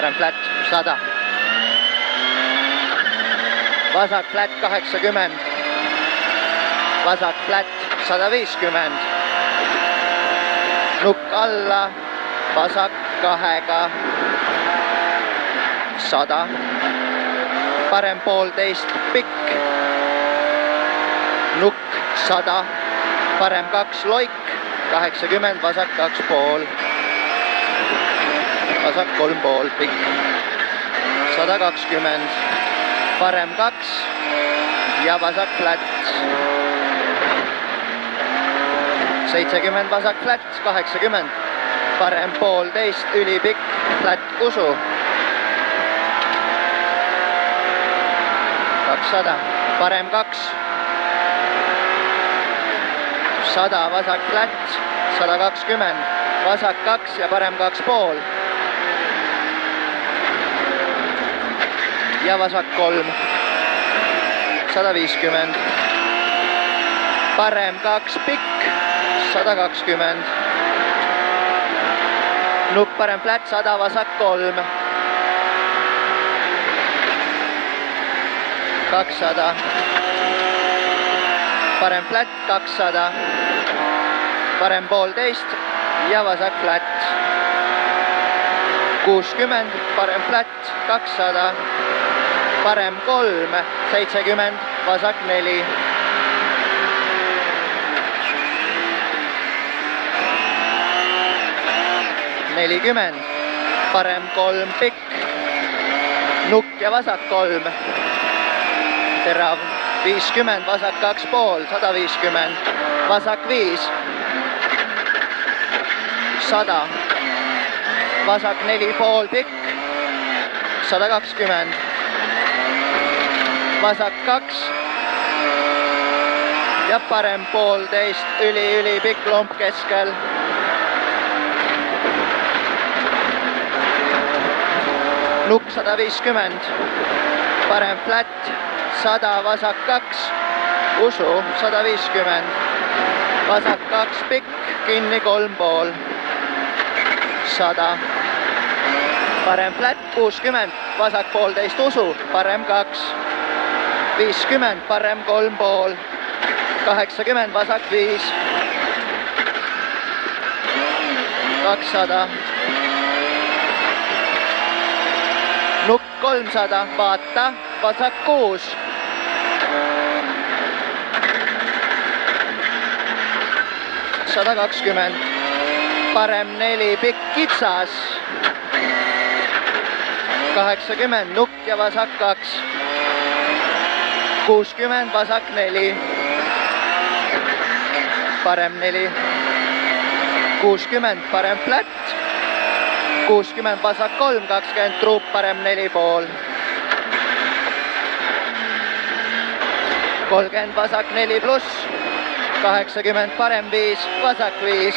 parem flat 100. Vasak flat 80. Vasak flat 150. Nukk alla, vasak 2-ga 100. Parem 1,5 pikk. Nukk 100. Parem 2 loik 80, vasak 2,5. Vasak 3,5 pikk. 120. Parem 2 ja vasak flat. 70 vasak flat, 80. Parem 1,5 ülipikk flat kusu. 200. Parem 2. 100 vasak flat, 120. Vasak 2 ja parem 2,5. Ja vasak 3. 150. Parem 2 pikk, 120. Nukk parem flat, 100, vasak 3. 200. Parem flat, 200. Parem 1,5 ja vasak flat. 60, parem flat, 200. Parem 3, 70, vasak 4. 40, parem 3 pikk. Nukk ja vasak 3. Terav 50, vasak 2,5, 150. Vasak 5. 100. Vasak 4,5 pikk. 120. Vasak 2. Ja parem 1,5 ülipikk lomp keskel. Nukk 150. Parem flat 100, vasak 2. Usu 150. Vasak 2 pikk, kinni 3,5. 100. Parem flat 60, vasak 1,5 usu, parem 2. 50, parem 3,5. 80, vasak 5. 200. Nukk 300, vaata, vasak 6. 120. Parem 4 pikk kitsas. 80, nukk ja vasak 2. 60, vasak 4. Parem 4. 60, parem flat. 60, vasak 3, 20, truup, parem 4,5. 30, vasak 4 pluss. 80, parem 5, vasak 5.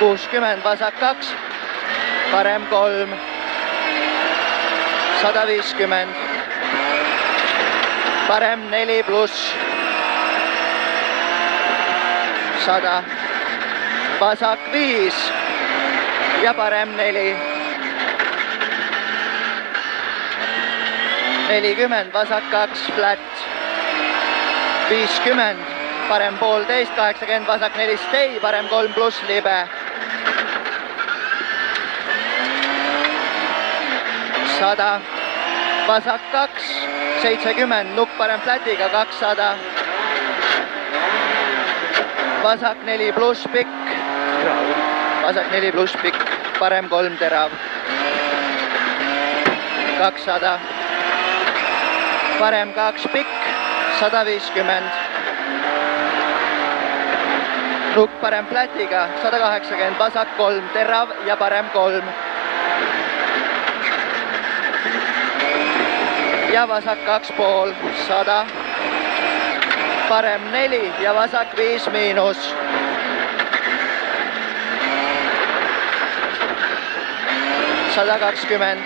60, vasak 2, parem 3. 150. Parem 4 pluss. 100. Vasak 5 ja parem 4. 40, vasak 2, flat. 50, parem 1,5, 80, vasak 4 stay, parem 3 pluss libe. 100, vasak 2, 70, nukk parem flatiga 200. Vasak 4 pluss pikk. Vasak 4 pluss pikk, parem 3 terav. 200. Parem 2 pikk, 150. Nukk parem flatiga 180, vasak 3 terav ja parem 3. Ja vasak 2,5, 100. Parem 4 ja vasak 5 miinus. 120,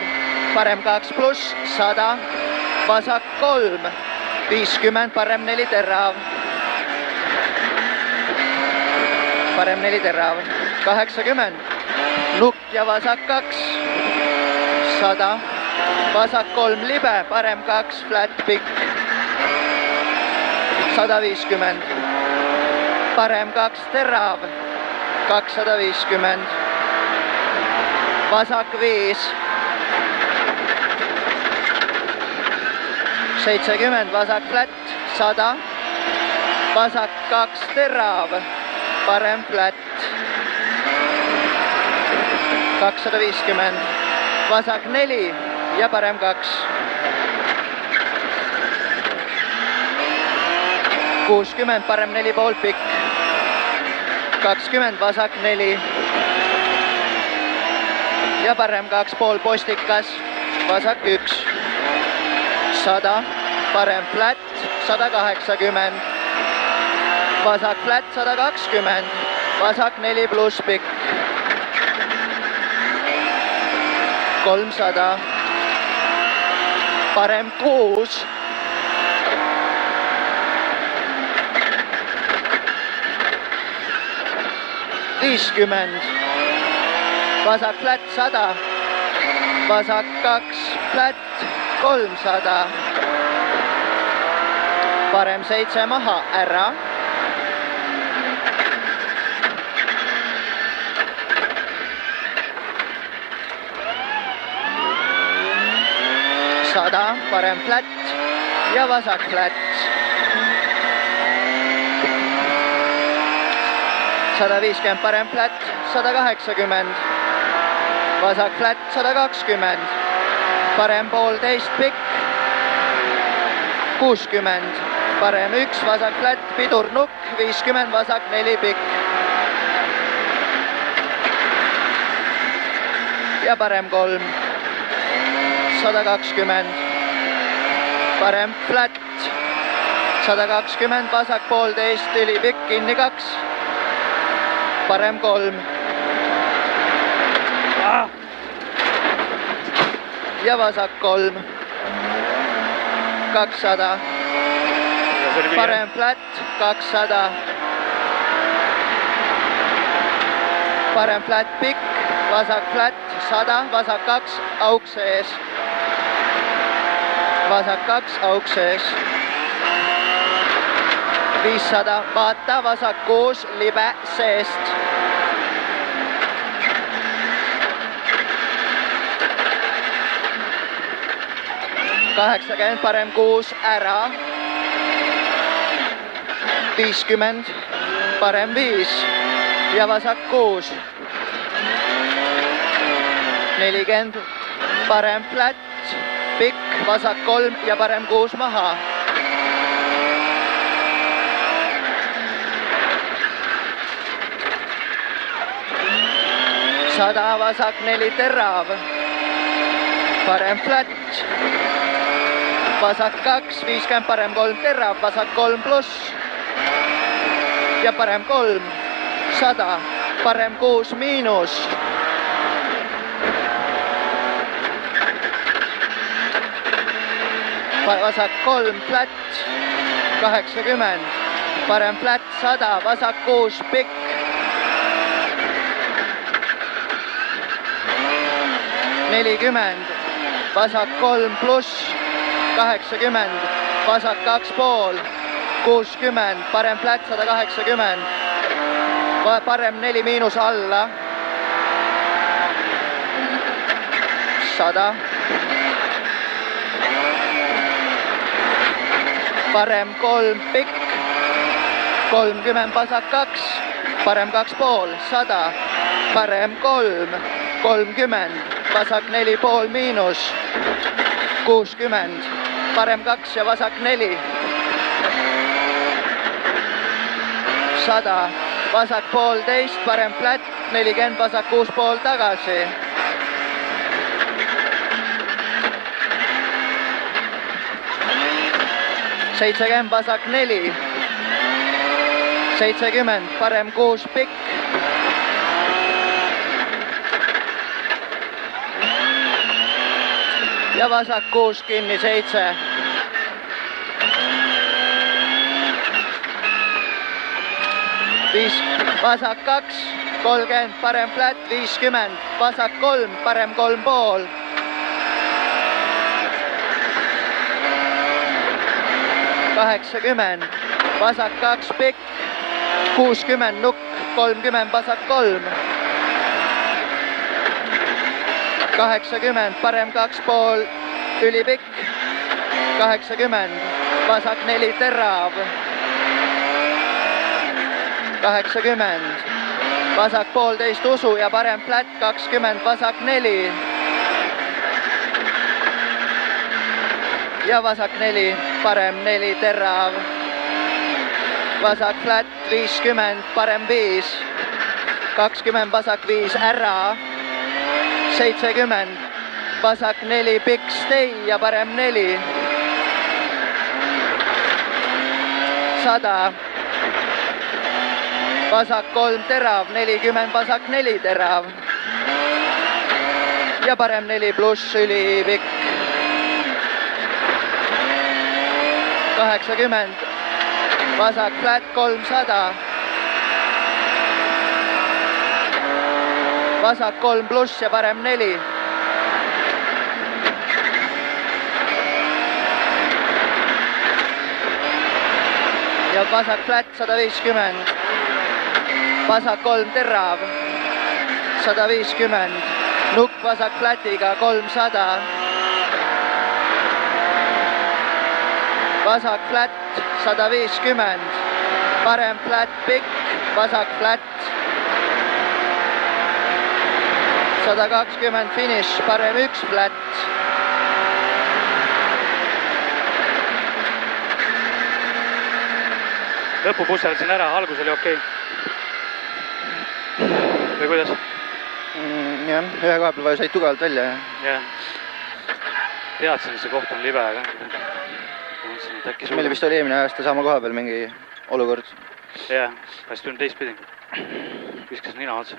parem 2 pluss, 100. Vasak 3, 50, parem 4 terav. Parem 4 terav, 80. nukk ja vasak 2, 100, vasak 3 libe, parem 2, flat pikk, 150, parem 2 terav, 250, vasak 5, 70, vasak flat, 100, vasak 2 terav, parem flat, 250, vasak 4 ja parem 2, 60, parem 4 pool pikk, 20, vasak 4 ja parem 2 pool postikas, vasak 1, 100, parem flat, 180, vasak flat, 120, vasak 4 pluss pikk, 300, parem 6, 50, vasak flat 100, vasak 2 flat 300, parem 7 maha, ära, parem flat ja vasak flat, 150, parem flat, 180, vasak flat, 120, parem 1,5 pikk, 60, parem 1, vasak flat, pidur nukk, 50, vasak 4 pikk ja parem 3, 120, parem flat, 120, vasak 1,5 ülipikk, kinni 2, parem 3 ja vasak 3, 200, parem flat, 200, parem flat pikk, vasak flat, 100, vasak 2, auk sees, vasak 2, auk sees, 500, vaata, vasak 6, libe seest, 80, parem 6, ära, 50, parem 5 ja vasak 6, 40, parem flat, pikk, vasak 3 ja parem 6 maha, 100, vasak 4 terav, parem flat, vasak 2, 50, parem 3 terav, vasak 3 pluss ja parem 3, 100, parem 6 miinus, vasak 3 flat, 80, parem flat 100, vasak 6 pikk, 40, vasak 3 pluss, 80, vasak 2 pool, 60, parem flat 180, parem 4 miinus alla, 100, parem 3 pikk, 30, vasak 2, parem 2 pool, 100, parem 3, 30, vasak 4 pool miinus, 60, parem 2 ja vasak 4, 100, vasak 1,5, parem flat, 40, vasak 6 pool tagasi, 70, vasak 4, 70, parem 6 pikk, ja vasak 6 kinni, 7. Vasak 2, 30, parem flat 50, vasak 3, parem 3,5. 80, vasak 2 pikk, 60 nukk, 30, vasak 3. 80, parem 2,5 ülipikk, 80, vasak 4 terav. 80, vasak 1,5 usu ja parem flat 20, vasak 4. Ja vasak 4, parem 4 terav. Vasak flat 50, parem 5. 20, vasak 5 ära. 70, vasak 4 pikk stay ja parem 4. 100, vasak 3 terav, 40, vasak 4 terav. Ja parem 4 pluss ülipikk. 80, vasak flat 300. Vasak 3 pluss ja parem 4. Ja vasak flat 150. Vasak 3 terav. 150. Nukk vasak flatiga 300. Vasak flat 150. Parem flat pikk, vasak flat. 120 finish, parem 1 flat. Lõpupussel siin ära, algus oli okei. Või kuidas? Jah, ühe koha peal said tugevalt välja. Jah. Teadsin, et see koht on libe, aga meil vist oli eelmine aasta sama koha peal mingi olukord. Jah, pääst tulnud teistpidi. Viskas nina otsa.